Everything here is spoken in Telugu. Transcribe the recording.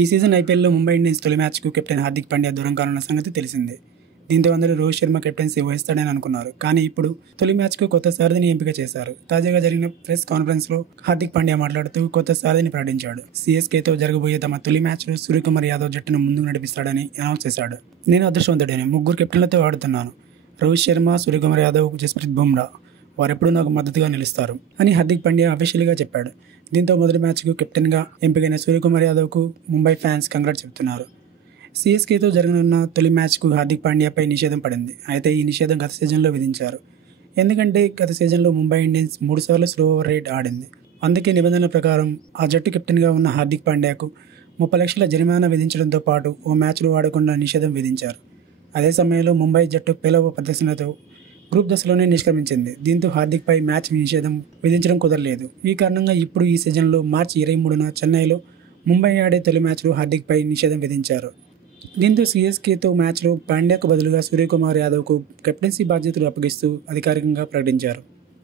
ఈ సీజన్ ఐపీఎల్లో ముంబై ఇండియన్స్ తొలి మ్యాచ్కు కెప్టెన్ హార్దిక్ పాండ్యా దూరం కానున్న సంగతి తెలిసిందే. దీంతో అందరూ రోహిత్ శర్మ కెప్టెన్సీ వహిస్తాడని అనుకున్నారు. కానీ ఇప్పుడు తొలి మ్యాచ్కు కొత్త సారథిని ఎంపిక చేశారు. తాజాగా జరిగిన ప్రెస్ కాన్ఫరెన్స్లో హార్దిక్ పాండ్యా మాట్లాడుతూ కొత్త సారథిని ప్రకటించాడు. సీఎస్కేతో జరగబోయే తమ తొలి మ్యాచ్లో సూర్యకుమార్ యాదవ్ జట్టును ముందుకు నడిపిస్తాడని అనౌన్స్ చేశాడు. నేను అదృష్టవంతుడని 3 కెప్టెన్లతో ఆడుతున్నాను. రోహిత్ శర్మ, సూర్యకుమార్ యాదవ్, జస్ప్రీత్ బుమ్రా వారెప్పుడూ నాకు మద్దతుగా నిలుస్తారు అని హార్దిక్ పాండ్యా అఫీషియల్గా చెప్పాడు. దీంతో మొదటి మ్యాచ్కు కెప్టెన్గా ఎంపికైన సూర్యకుమార్ యాదవ్కు ముంబై ఫ్యాన్స్ కంగ్రాట్స్ చెబుతున్నారు. సీఎస్కేతో జరగనున్న తొలి మ్యాచ్కు హార్దిక్ పాండ్యాపై నిషేధం పడింది. అయితే ఈ నిషేధం గత సీజన్లో విధించారు. ఎందుకంటే గత సీజన్లో ముంబై ఇండియన్స్ 3 సార్లు స్లో ఓవర్ రేట్ ఆడింది. అందుకే నిబంధనల ప్రకారం ఆ జట్టు కెప్టెన్గా ఉన్న హార్దిక్ పాండ్యాకు 30 లక్షల జరిమానా విధించడంతో పాటు ఓ మ్యాచ్లో ఆడకుండా నిషేధం విధించారు. అదే సమయంలో ముంబై జట్టు పేలవ ప్రదర్శనతో గ్రూప్ దశలోనే నిష్క్రమించింది. దీంతో హార్దిక్పై మ్యాచ్ నిషేధం విధించడం కుదరలేదు. ఈ కారణంగా ఇప్పుడు ఈ సీజన్లో మార్చి 23న చెన్నైలో ముంబై ఆడే తొలి మ్యాచ్లో హార్దిక్పై నిషేధం విధించారు. దీంతో సీఎస్కేతో మ్యాచ్లో పాండ్యాకు బదులుగా సూర్యకుమార్ యాదవ్కు కెప్టెన్సీ బాధ్యతలు అప్పగిస్తూ అధికారికంగా ప్రకటించారు.